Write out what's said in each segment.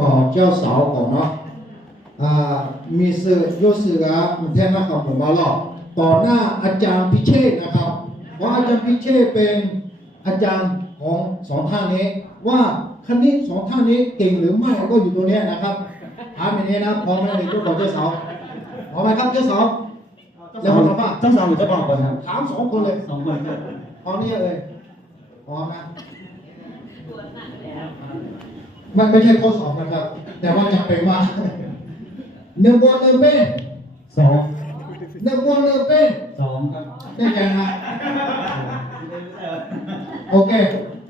ต่อเจ้าสาวของเนาะมีสื่อยศสื่อแทนนะครับผมมาหลอกต่อหน้าอาจารย์พิเชษนะครับเพราะอาจารย์พิเชษเป็นอาจารย์ของสองท่านนี้ว่าคณิตสองท่านนี้เก่งหรือไม่ก็อยู่ตรงนี้นะครับถามอย่างนี้นะพร้อมไหมในทุกคนเจ้าสาวพร้อมไหมครับเจ้าสาวแล้วพร้อมป่ะ เจ้าสาวหรือเจ้าบ่าวก่อนครับ ถามสองคนเลย สองคนครับ พร้อมนี่เลยพร้อมนะไม่ใช่ข้อสอบนะครับแต่ว่าจะเป็นว่าหนึ่งบนหนึ่งเป็น สอง หนึ่งบนหนึ่งเป็น สองครับ ได้ใจนะโอเค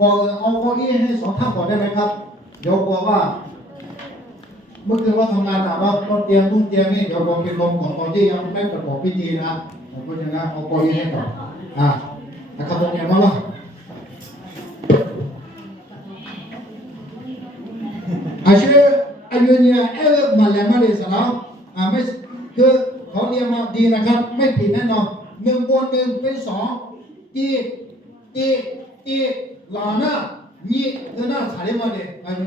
บอกเอาเก้าอี้ให้สองท่านก่อนได้ไหมครับเดี๋ยวกลัวว่าเมื่อคืนว่าทำงานหนักว่าต้นเตียงตุ้งเตียงนี่เดี๋ยวลองกินลมของตอนที่ยังไม่ประกอบพิธีนะเพราะฉะนั้นเอาเก้าอี้ให้ก่อนนะครับตรงนี้มาล่ะอาชีพอายุเนี่ยมาแล้วมาเลยสำหรับไม่คือเขาเรียนมาดีนะครับไม่ผิดแน่นอนหนึ่งบนหนึ่งเป็นสองตีหลาหน้านี่คือหน้าถ่ายมาเลยอายุ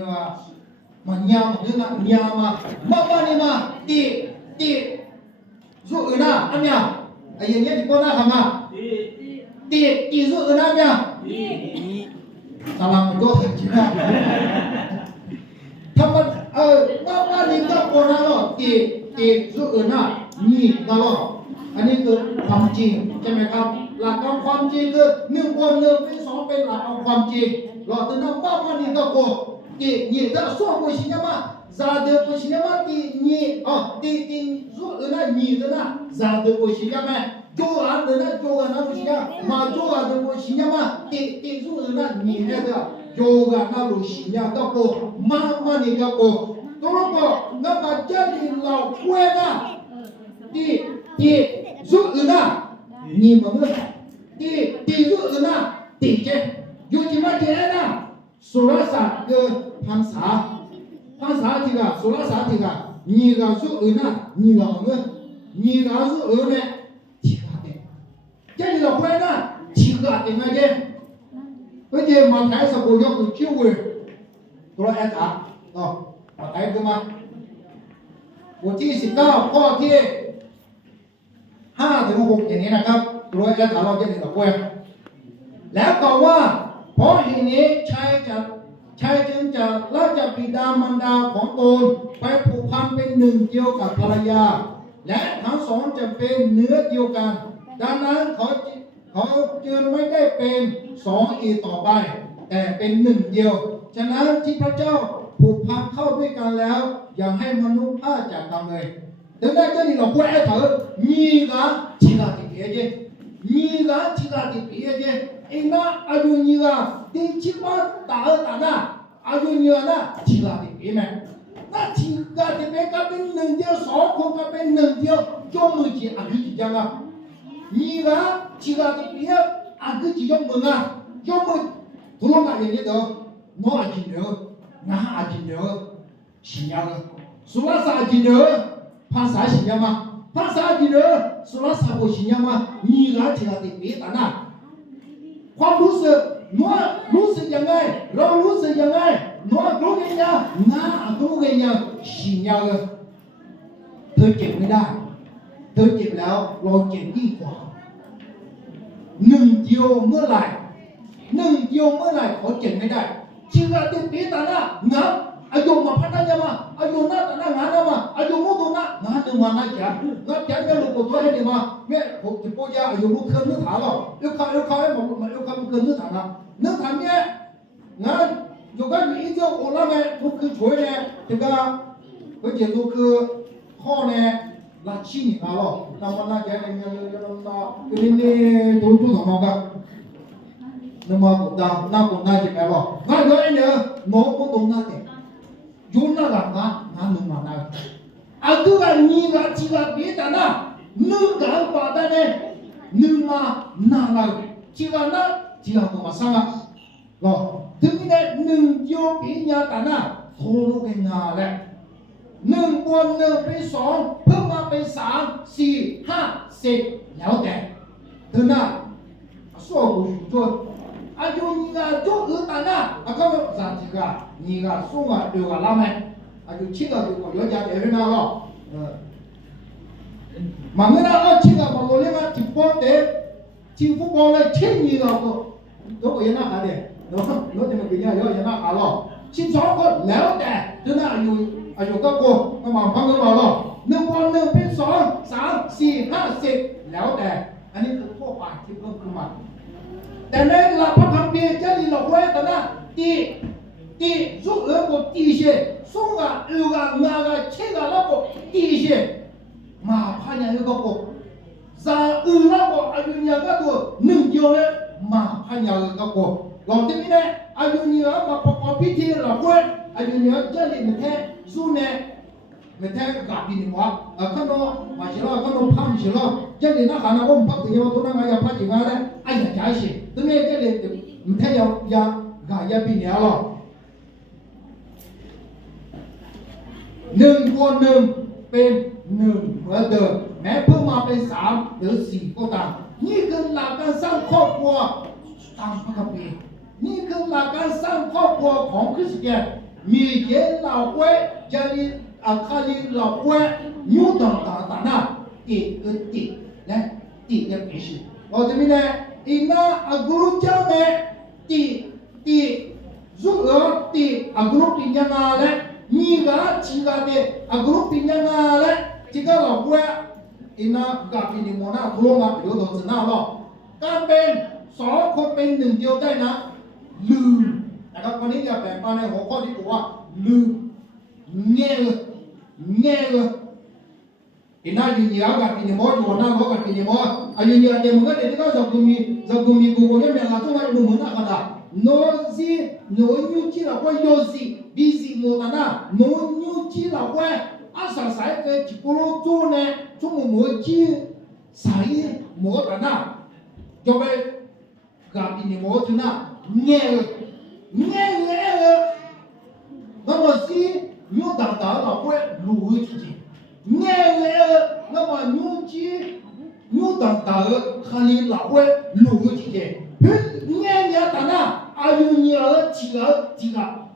มันยาวคือหน้ายาวมานี่มาตีสู้อื่นนะอันเนี้ยไอ้ยังเงี้ยที่พวกหน้าทำมาตีสู้อื่นนะเนี่ยสลับมันตัวจริงนะทำมันมานี่ก็โกนแล้วตีสู้อื่นนะนี่ก็แล้วอันนี้คือความจริงใช่ไหมครับหลักของความจริงคือหนึ่งบนหนึ่งเป็นสองเป็นหลักของความจริงเราจะนำบ้ามันนี่ก็โกนี่ถ้าส่วนผู้ชิญมาซาเดผู้ชิญมานี่ตีสู้อื่นนะนี่นะซาเดผู้ชิญมาโจอันนะโจอันนะผู้ชิญมาโจอันผู้ชิญมาตีสู้อื่นนะนี่เนี่ยโจกันนะผู้ชิญก็โกมานี่ก็โกตัวเราก็นับมาเจริญเราคุยนะตีสู้อื่นนะนี่มันตีสู้อื่นนะตีเจอยู่ที่มาเจนะสุรศักดิ์คือภาษาที่ก็สุรศักดิ์ที่ก็นี่ก็สู้อื่นนะนี่ก็มันนี่ก็สู้อื่นเนี่ยที่ก็เด็กเจริญเราคุยนะที่ก็เด็กไงเจเฮ้ยเจมาไทยสกุลยกตัวคิวเลยตัวแอดมาไทยขึ้นมาบทที่19ข้อที่5 ถึง 6อย่างนี้นะครับตัวแอดเราจะเรียนกับเพื่อนแล้วก็ว่าเพราะเหตุนี้ชายจึงจะละจากบิดามารดาของตนไปผูกพันเป็นหนึ่งเดียวกับภรรยาและทั้งสองจะเป็นเนื้อเดียวกันดังนั้นเขาจึงไม่ได้เป็นสองอีกต่อไปแต่เป็นหนึ่งเดียวฉะนั้นที่พระเจ้าผูกพันเข้าด้วยกันแล้วอย่าให้มนุษย์พลาดจากกันเลยดังนั้น这里老怪他你个其他的别的你个其他的别的那阿就你个第七班打那阿就你个那其他的别没那其他的别个เป็นหนึ่งเดียวสองคนก็เป็นหนึ่งเดียวจงมือจีอาคือจีจังอ่ะนี่ก็其他的别อาคือจีจงมืออ่ะจงมือทุลงกันอย่างนี้เด้อน้ออาจีเด้อน้าอาจีเด้อชิญญาสุราษฎร์อาจีเด้อภาษาชิญญามาภาษาจีเด้อสุราษฎร์โอชิญญามานี่ก็其他的别ต่างนะความรู้สึกนัวรู้สึกยังไงเรารู้สึกยังไงนัวรู้กันยังน้ารู้กันยังชิญญาเธอเจ็บไม่ได้เธอเจ็บแล้วเราเจ็บยิ่งกว่าหนึ่งเดียวเมื่อไหร่เขาเจ็บไม่ได้ชิงาติปีตานะนะอายุมาพัฒนามาอายุน่าตานะงานมาอายุมุตุนะงานมานะจ๊ะนะจ๊ะเนี่ยลูกตัวให้ดีมาแม่ผมจะพูดยาอายุลูกเคยนึกถามหรอกลูกเขาให้ผมลูกเขาเคยนึกถามนะนึกถามเนี่ยงานอยู่กันอีเดียวโอ้ละแม่ลูกคือช่วยเนี่ยถึงก็เพื่อจะลูกคือข้อเนี่ยละชี้นี่มาหรอกแต่วันนั้นแกเนี่ยนี่ดูทำมากัน那么古代那古代就白了，那个人呢，我不懂那的，有那个俺弄嘛那个，这个你个这个别的呢，能干把的呢，能嘛那这个我嘛上啊，ถึงนี่หนึ่งเดียวปีญาตานะโทรกันงาแหละหนึ่งบวกหนึ่งเป็นสองเพิ่มมาเป็น3 4 5 10แล้วแต่เธอน่ะ说不说อายุนี่ก็จุดอื่นต่างนะก็啥几个你个送啊对个拉没อายุชิกก็อยู่ยอดเดี๋ยวนะก็มาเมื่อนั้นเอาชิกก็มาโลเล่ก็ที่ป้อนเด็กที่ฟุตบอลเลยเช่นนี้ก็ยกยังน่าหาเด็กเนาะเนาะที่มันเป็นยังยังน่าหาหรอกชิสองก็แล้วแต่ถึงน่าอายุก็โกก็มาพังกันเราหรอก1+1เป็น2 3 4 5 10แล้วแต่อันนี้คือทั่วไปที่เพิ่มขึ้นมาแต่ในหลักพระคัมภีร์这里老会的呢第如果第一些送啊六个五个七个那个第一些嘛怕人那个za na ko ayunya ka to ning yo le ma phanya ka ko lo ti ne ayunya ma pa pa pi ti la ko ayunya ja li me the su ne me the ga pi ni wa ka no ma shi lo ka no pha mi shi lo ja li na ka na ko pa ti yo to na ga ya pha ji ga le ai ya ja shi tu ne ja li me the ya ga ya pi ni lo 1+1เป็น1เหมือนเดิมแม้เพิ่มมาเป็น3หรือ4ก็ตามนี่คือหลักการสร้างครอบครัวตามพระคัมภีร์นี่คือหลักการสร้างครอบครัวของคริสเตียนมีเย็นเหล่าเว้จารีอาคาลีเหล่าเว้ยูต่างๆนะติคือติและติยังเป็นสิ่งเราจะมีเนี่ยอินาอักรุเจ้าเนี่ยติจุเอติอักรุปิญญาณและนี่ก็จิกาเดอักรุปิญญาณและจิกาเหล่าเว้อินากาปินิโมนาทุลงาเดี๋ยวเราจะน่าเล่าการเป็น2คนเป็น1เดียวได้นะลืมนะครับวันนี้จะแบ่งปันในหัวข้อที่บอกว่าลืมเงี้ยอินาอยู่ยากาปินิโมอยู่น่าก็กาปินิโมอายุเนี่ยเดี๋ยวมึงก็เดี๋ยวก็จะกุมีกูเนี่ยเนี่ยเราต้องให้มึงน่ากันละโนซีโนยูจีละว่าโยซีบีซีโมตานะโนยูจีละว่าอาศัยสาย个几波罗做呢，中国摩机สาย摩的那，就被隔壁的摩就那那么是牛当当老会路自己，那么牛当当看你老会路自己，当那阿有你儿几个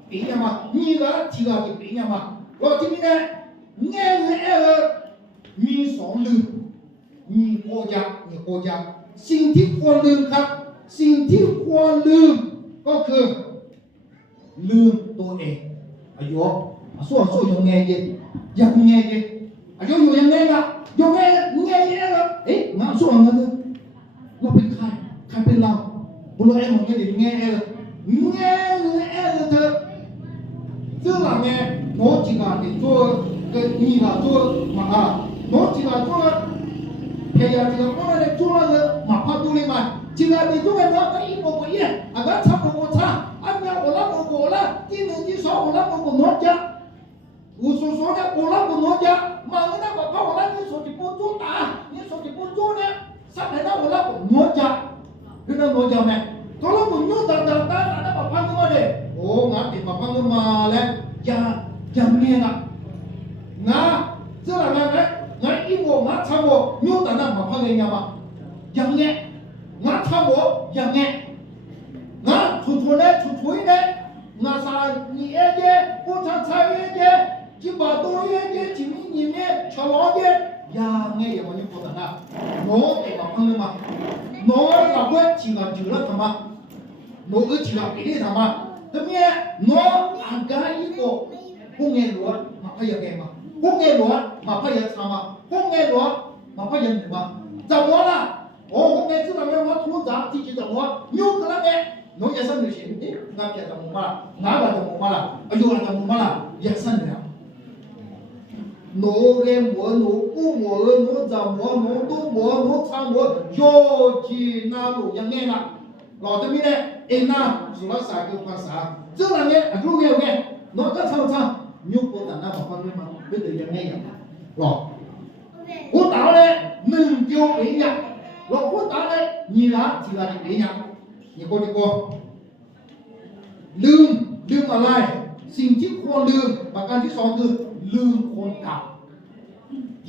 别人嘛，你个几个别人嘛，我听你呢。มี2ลืมมีโกจาสิ่งที่ควรลืมครับสิ่งที่ควรลืมก็คือลืมตัวเองอายุส่วนยังไงเย็นอายุอยู่ยังไงล่ะยังไงเอ๊ะงานส่วนนั้นเราเป็นใครเป็นเราบุรุษเอ็มของแกดิแง่เธอซึ่งหลังเนี่ยโน้ตจิกาติตัว你那做嘛侬这个做了，偏要这个我那做了是马怕多的嘛，这个你做个我跟一模一样，啊个差不差，俺家我那了，第2第3我那侬家，我说的我那侬家，嘛你那个把我那你说的不做打，你说的不做呢，上来那我那侬家，跟那侬家没，到了我牛当那把胖子嘛的，哦，俺的把胖子嘛嘞，讲咩啦？那这两个人，俺一我差我，牛蛋那马胖人家嘛，养呢，俺差我养呢，俺出呢，俺啥你爷爷，我唱菜爷爷，几把多爷爷，几米爷爷，小老爷，养呢也我就不等了，我给马胖人嘛，我老婆几个酒了他妈，我个几个别的他妈，对不对？我俺家一个公园路马胖也给嘛。公园罗马派人查嘛，公园罗马派人什么？怎么了？我公园知道没？我土长自己怎么？牛可能呢？农业生就行，你俺别怎么嘛了？俺个怎么嘛了？哎呦，怎么嘛了？也生了。农个么农不么农怎么农都么农查么？要去那路ยังไง啦？老这边呢，哎那除了啥就干啥？这两年啊，路个农个唱。牛不但那把方面嘛，不得ยังไง呀？喏，我打嘞1丢1样，我打嘞2啦几个的1样，你过ลืมอะไรสิ่งที่ควรลืมประการที่2คือลืมคนเก่า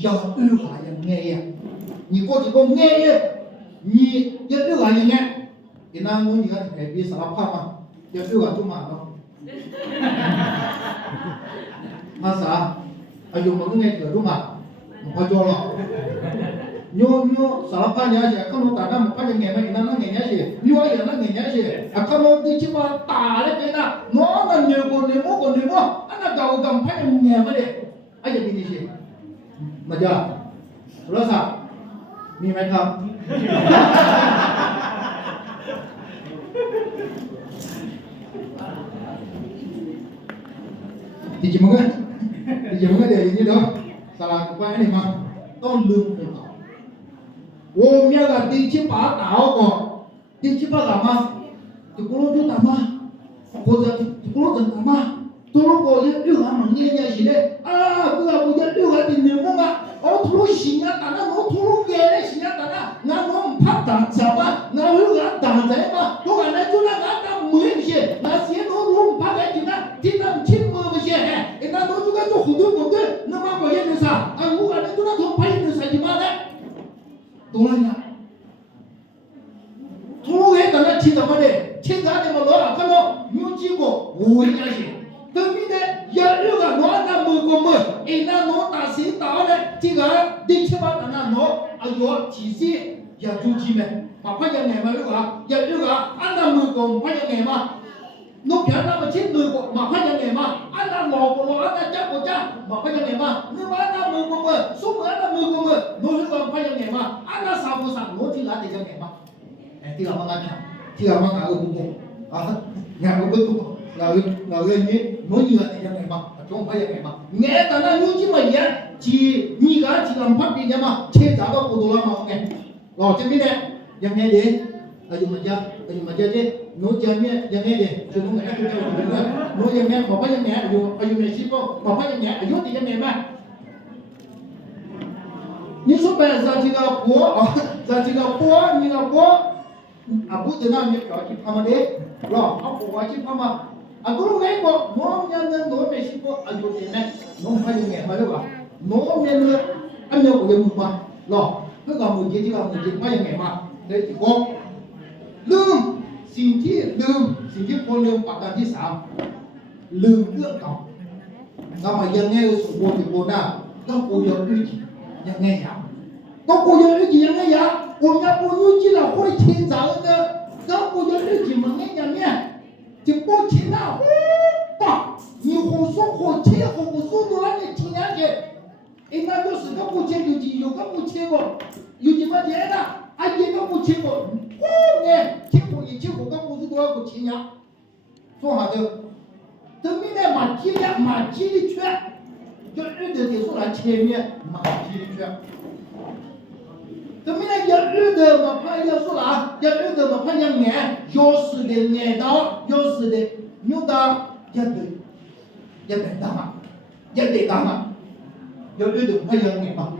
อย่าอื้อหายังไงอ่ะ你过去讲ไง你要อื้อหายังไงอีนางนู้นนี่ก็แอบสารภาพมาอย่าอื้อหาจุ่มมาเนาะ ภาษาอายุมันก็ไงเกิดรู้มาพอจอหรอโยสารพัดเนี่ยสิข้างนอกตาหน้ามันพันยังไงไม่นั่นนั่นไงเนี่ยสิโยอย่างนั้นไงเนี่ยสิข้างนอกที่ชิบะตาเลยกันนะน้องนั่นเนี่ยคนเนี่ยมั้งอันนั้นเก่ากำพันยังไงไม่ได้ไอ้จะมีนี่สิมาจ้าโทรศัพท์มีไหมครับดีจริงมั้งเดี๋ยวอย่างนี้เด้อสลากไปนี่มาต้องลืมคนเก่า我们那个第七把打过，第七把干嘛？就咕噜就打嘛，或者就咕噜就打嘛。多了个也六个门年是嘞，啊，不要六个的年梦啊，我吐露新呀，但那我吐露别的新呀，但那我怕打什么？那六个打在嘛，我感觉就那那没些，那些我怕在听那听那听么不些，那我就个做很多，那么我也没啥，啊，我感觉就那从拍的啥地方嘞？多了呀，吐给咱那听什么的，听咱的么老看到有几个我应该是，对面的要六个老那么，那老大谁打的这个第七把那老要提示要注意没，把拍人眼嘛六个，要六个按那么拍人眼嘛。nó kéo ra mà chết người của mà phải như mà anh ta mò của nó anh ta chắc của cha mà phải như mà nhưng mà anh ta mười của mười số mười anh ta mười của mười nó sẽ còn phải như mà anh ta sao của sao nó chỉ là để cho nghề mà thì là mang anh thì là mang ở cùng nhà của tôi là lên như nó như là để cho nghề mà không phải như nghề mà nghe ta nói như chứ mà vậy chỉ như cái chỉ làm phát đi mà chế tạo đó của tôi là mà nghe rồi chứ biết đấyยังไงดีอายุมันจะเจ๊โน้จะเนี่ยยังไงดีจะน้องไหนก็จะอยู่ด้วยโน้ยังไงบอกว่ายังไงอายุในชีพบอกว่ายังไงอายุที่ยังไงบ้าง你说白在这个波你个波啊不知道你搞去他们的是吧啊我去他们啊กูรู้ไงบอกโน้ยังเงินโน้ในชีพอายุที่ไหนโน้ไปยังไงมาด้วยวะโน้เนี่ยอันเดียวกูยังมึงมาหรอเพื่อกับมึงที่เรามึงไปยังไงมาเดี๋ยวกูลืมสิ่งที่คนลืมประการที่สามลืมเรื่องเก่าเรามายังไงสมบูรณ์ที่โบน่าต้องกูยังรู้จียังไง呀ต้องกูยังรู้จียังไง呀我们不รู้จี了会听着的ต้องกูยังรู้จีมันไงอย่างเนี้ยจะ不听啊哇你胡说胡切胡说都让你听下去应该就是个不切有几有个不切过有几么钱的啊一个不切过切过你切过个不是多少不切呀说啥的这面的马蹄的圈就日的得说来前面马蹄的圈这面的要日的嘛怕要说啦要日的嘛怕要眼要死的眼到要死的牛到要得打嘛要日的怕要眼嘛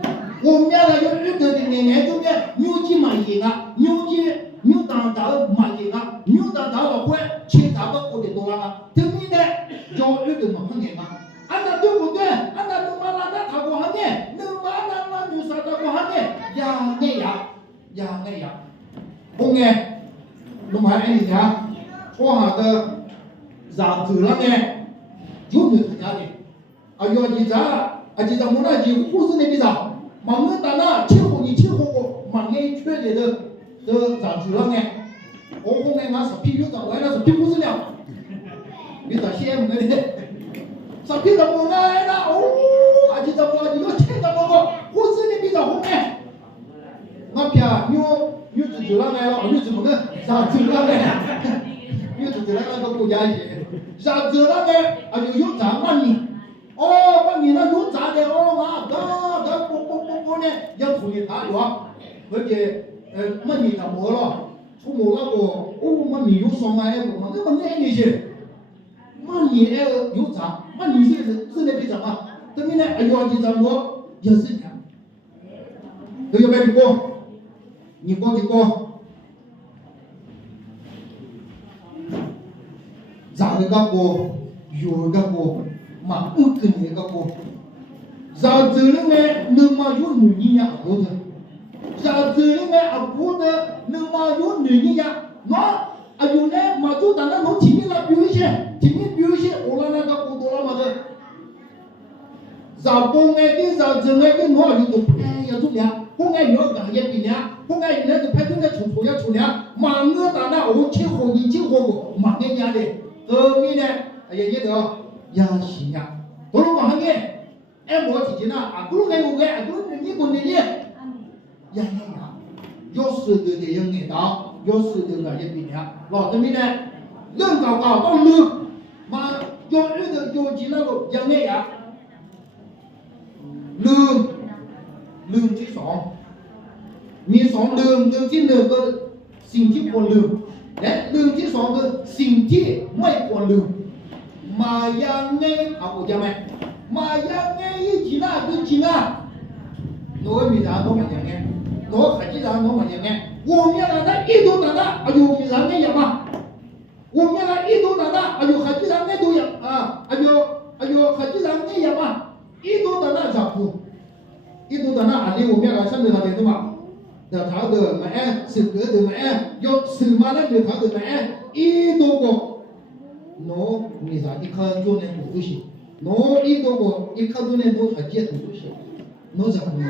我们家的要日的的眼中间牛鸡买银啊牛当当买银啊牛当当的会切他个我的多啦这面的要日的嘛怕眼嘛按照对不对按照你妈那他过行业你妈那女啥他过行业呀红哎你买哎你家我哈的啥子了呢有没有家的啊要你家啊你家我那就护士那边啥忙着打那切火锅忙着缺的啥子了呢我红哎那是皮肉长我那是皮护士了你咋羡慕的啥皮怎么来的哦啊你怎么你要切怎么个护士那边咋红哎那边有自己了来了有怎么个啥子了呢有自己了那个国家去啥子了呢啊就有啥嘛你哦嘛你那有啥的哦嘛da不呢要处理他有啊而且嘛你怎么了出没了个哦嘛你有双来个嘛那么那你去嘛你有啥嘛你是那边什么对面呢哎呦你怎么也是这样都有没有过你过咋的个过有个过嘛不跟你个过咋子了呢能嘛有女人呀不的咋子了呢啊不的能嘛有女人呀那啊有呢嘛就当那侬前面那表现我那个过多了嘛的 giờ bông nghe cái giờ dừng nghe cái nó thì tụi hay ya tụi nhá bông nghe nhớ cả ya bị nhá bông nghe nhớ tụi hay tụi nhá chủ nhá mà ngứa ta na ổ chiêu hồ gì chiêu hồ mà nghe nhà đi mi này vậy như được ya xí nhá tôi lúc mà nghe em nói chỉ là cứ lúc nghe cứ như con này nhé ya ya有事的的人nghe到有事的个也比呀老这边呢人高高到路嘛有日的有几那个人nghe呀ลืมที่สองมีสองลืมที่หนึ่งก็สิ่งที่ควรลืมและลืมที่สองคือสิ่งที่ไม่ควรลืมมายังไงเอากูจะไหมมายังไงจีน่าคือจีน่าโน้มี啥โน้มันยังไงโน้ขัดจี啥โน้มันยังไง我们那那一度那那哎呦มี啥没有嘛我们那一度那那哎呦ขัดจี啥没都有啊哎呦ขัดจี啥没有嘛一度那那咋不一度的那阿里我们来上面那点对吧？的他的买，是个的买，要是嘛那的他的买，一度个，喏，你啥一看就能读东西，喏一度个一看就能读还接读东西，喏咋不个？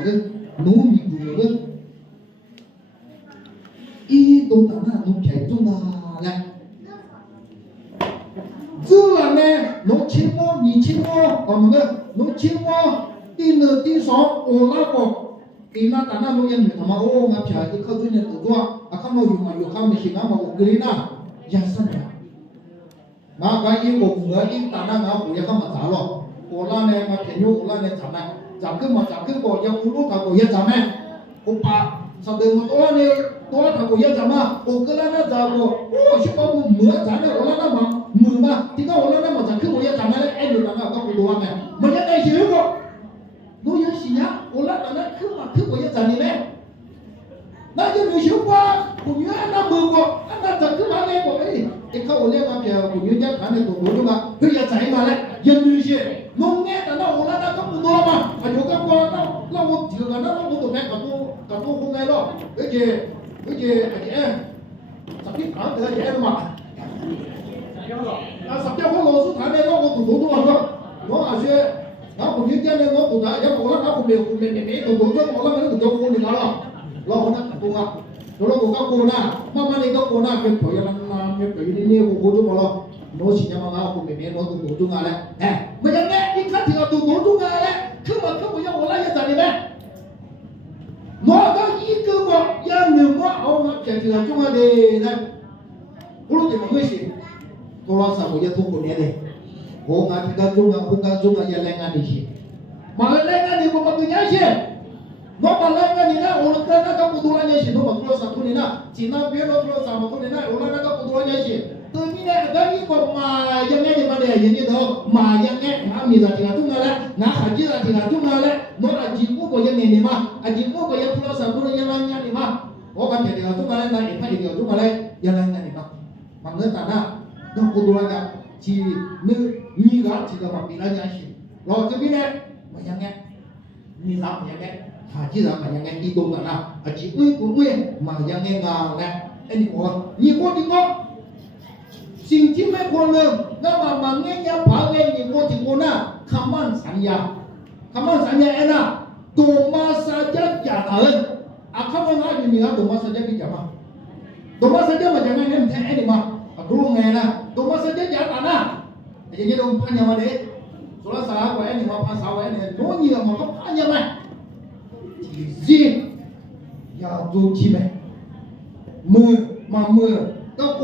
喏米不个？一度的那喏偏重的来，这了呢，喏清末你清末，我们个喏清末。第二、第三，我那个，第那当然我也没他妈哦，我偏就靠近那多多，啊，看到有嘛有看没行啊嘛，我给那也是的。那个一我当然我也看嘛咋了，我那呢我偏我那呢咋么，咋个嘛咋个我要不录他我也咋么，我把啥的我多呢多他我也咋么，我个那咋个，我去把我没咋的我那嘛没嘛，听到我那嘛咋个我也咋么嘞，哎你那个搞不多嘛，没人来学过。我有信仰，我那我也在里面，那就没修过，我原来那没过，那怎么来过？哎，你看我那个片，我原家看的多多嘛，他也在嘛嘞，也没些，农业的那我那不多嘛，有个过那我这个那我都买搞多红来了，而且啥地方得钱嘛？啊，啥地方老师谈的那我多了，我那些。然后我原先呢，我不打，要我那我没动作，我那个动作我没拿了，然后那动啊，然后我搞过那，慢慢的搞过那，别腿那，别腿你我就完了，我现在嘛我没我动作啊嘞，哎，没人呢，你看这个动作啊嘞，可不要我那也在里面，我个一个我也没我，我这个中啊的呢，不如怎么回事？多少少我也通过年的。我那这个中啊也来安的些，马来安的我们跟人些，我马来安的呢，我那个不多人些，我们多少多年了，今那别了多少多年了，我那个不多人些，对面呢，那一个马样的嘛的，人家都马样的，俺米在这个中啊嘞，俺还记在这个中啊嘞，我那几个个也年的嘛，啊几个个也多少多年也来安的嘛，我感觉这个中啊嘞，那一块这个中啊嘞也来安的嘛，嘛那当然，那不多人家。chỉ nữ nhi gái chỉ có mặc bị là nhà sĩ rồi cho biết đấy mà nhà nghe như sao mà nhà nghe hả chỉ là mà nhà nghe đi đâu cả nào à chỉ uy của uy mà nhà nghe ngà này anh có như có thì cóสิ่งที่ไม่ควรลืมนั่นมาเงี้ยผาเงี้ยนี่ก็ที่คนน่ะคำมั่นสัญญาเอ็น่ะตัวมาสัจจะอย่างนั้นอ่ะคำมั่นอะไรนี่นะตัวมาสัจจะพี่จะมาตัวมาสัจจะมาจากไหนเนี่ยมันแท้นี่มารู้ไงนะตัวมาสัจจะอย่างนั้นนะอย่างนี้เราพันยามาเลยสุรศาสตร์ไว้นี่มาภาษาไว้เนี่ยโน้นนี่มันก็พันยามาจีอย่าดูชีไหมมือก็โก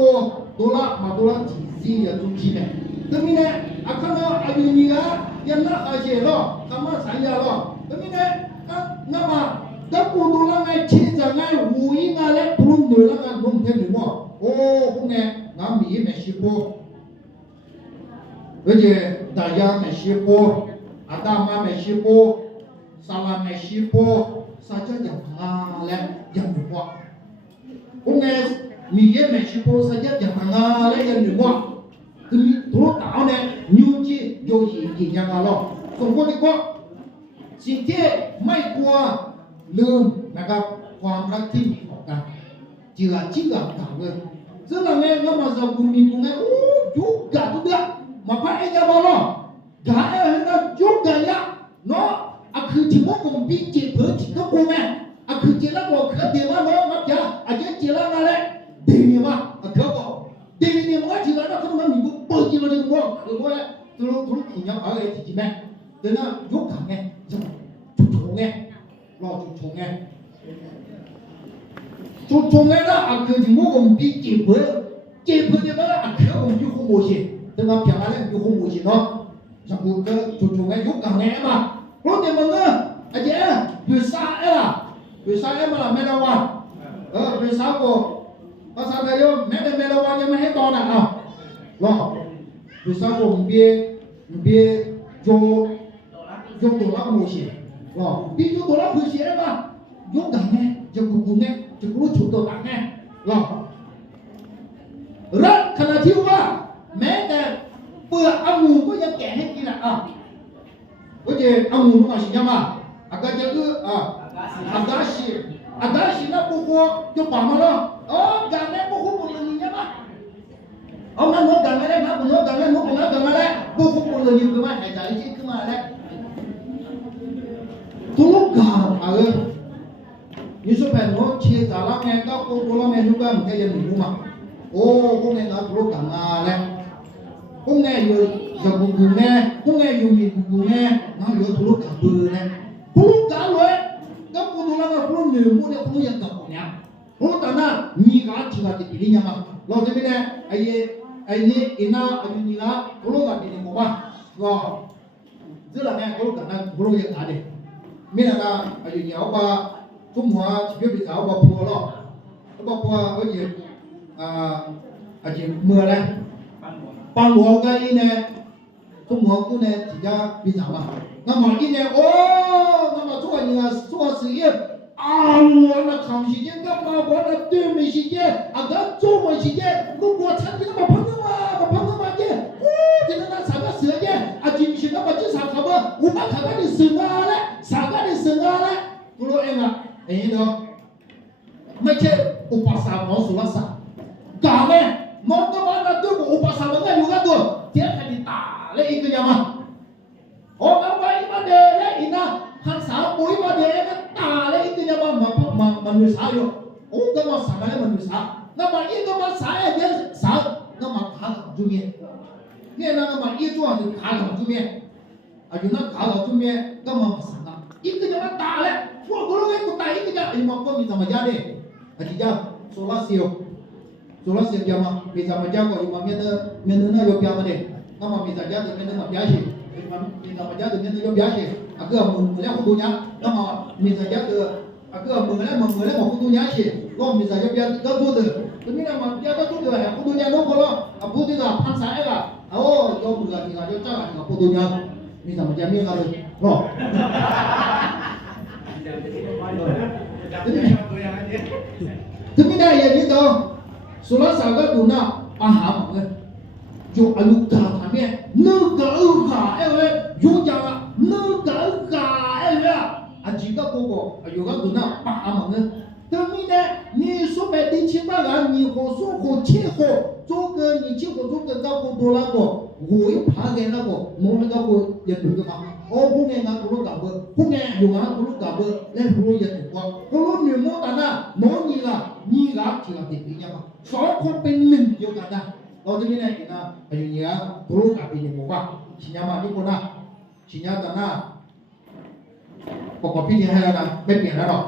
ตัวละมาตัวละจีอย่าดูชีไหมแต่มีเนี่ยอาคาราอายุนี่ละยันละอาเจโร่คำว่าสัญญาโร่แต่มีเนี่ยนั่นมาแต่ปูตัวละไงชีจะไงหูยิ่งอะไรปรุงตัวละไงนุ่มเท่าหรือว่าโอ้พวกเนี่ยน้ำมีไม่ชิโป้而且大家没学过，阿达妈没学过，萨拉没学过，啥叫讲啊嘞？讲女话，我们米也没学过，啥叫讲啊嘞？讲女话，คือมีตัวดาวเนี่ยนิ้วที่โยยีอย่างนั้นหรอสมมติว่าสิ่งที่ไม่กลัวลืมนะครับความรักที่มีต่อกันจีละจีละต่างเลยซึ่งเราเนี่ยเรามาจากกลุ่มนี้กลุ่มนี้โอ้ยุกกันทุกอย่างมาพายจะมาล้อกายเห็นนะยุกกันยะ เนาะคือที่ว่าผมปีเจ็บเผื่อจิตก็กูไงคือเจแล้วบอกคือเดี๋ยวว่าเนาะนับยาเจแล้วนั่นแหละดีนี่ว่าคือบอกดีนี่มันก็จีแล้วนะคือมันมีบุปผาจีแล้วนี่ว่าคือว่าทุกขุนยังเอาไอ้ที่จีแม่แต่น่ะยกขังไงจุดชงไงรอจุดชงไงจุดชงไงนะคือที่ว่าผมปีเจ็บเผื่อเดี๋ยวว่าคือผมอยู่ห้องโมชีแต่มาเพียงอะไรอยู่ห้องโมชีเนาะจากกูก็จุดชงไงยกขังไงมารถเดี๋ยวมันก็ไอ้เจ้อยู่ซ่าเอ้ล่ะอยู่ซ่าเอ้มาละไม่ได้ว่าอยู่ซ่ากูภาษาไทยเรียกแม่ได้ไม่ได้ว่ายังไม่ให้ตอนน่ะรออยู่ซ่ากูมันเบี้ยโยตัวละโมชีรอเบี้ยโยตัวละโมชีเอ้มายกขังไงจะกูไงจะกูจุดตัวตักไงรอรักขณะที่ว่าแม้แต่เปลือกองุ่นก็ยังแกะให้กินอ่ะก็จะองุ่นมาสิยังมาagak jaga agak nak pokok jumpa mana gambar pokok bolehnya mah mana no gambar mah no gambar no pernah gambar pokok bolehnya ke mana cari cik ke mana tolong gam ni supaya no cik salah ngeka pokok menu gam kayak yang rumah kau ngeka tolong gambar kau ngeka jago gunge kau ngeka yumi gunge nah yo tolong gambar Puluh kali, kau puluh lagi puluh nemu dia puluh yang kau punya. Puluh tanah ni kat cuma dipilihnya mah. Lalu tu bila ini ina ni lah puluh kat ini mah. Lalu jelas ni puluh tanah puluh yang ada. Mina na ni apa semua cipta bisa apa puluh lo. Apa puluh aje mula lah. Pangluang kali ni semua aku ni tidak bisa mah. 那么一年那么做事业我那长时间干嘛？我那短没时间，个做没时间，如果参加那么朋友嘛的，今天那啥个时间今天那么就啥考吧，我把考的生啊嘞，啥个的生啊嘞，不如呢，没去我把啥毛数了啥，干咩？毛个嘛那对我把啥么个有个多，天还得打了一个呀嘛。Orang baik pada ina hasa boy pada tale itu nya manusia yo. Nama saya manusia. Nama itu nama saya dia nama kagak jumia. Ni nama itu ada kagak jumia. Ajuna kagak jumia nama sana. Itu nya tale. Kalau itu tak itu nya lima kau bisa menjadi. Aja solasio jama bisa menjaga lima meter yo piama deh. Nama bisa jadi meter biasa. Minta menjaga dengan tujuan biasa. Agak mengenai hukumnya, nama misalnya agak mengenai hukumnya sih. Kalau misalnya biar tidak tuh, tapi nama dia tak tuh, hukumnya no kalau abu tidak pansa lah. Jauh juga tidak jangan hukumnya. Minta menjamin kalau no. Tapi dah ya gitu. Sulah sahaja guna paham. Yo aluka kami negara yo jangan negara jika koko yoga guna paham tapi ni supaya diciptakan ni khusus ciho juga ni ciho juga kau dolar ko gue pakai nak ko mau nak ko yang dulu mah punya nak dulu kau punya yoga dulu kau dulu yang kalau ni mau tanah mau ni lah cila tipinya mah soal kau pengen yoga dahเราจะมีอะไรนะไอ้เนี้ยรู้กับปีนี้บอกว่าชิญามาที่คนน่ะชิญาตาหน้าประกอบพิธีให้แล้วนะไม่เปลี่ยนแล้วหรอก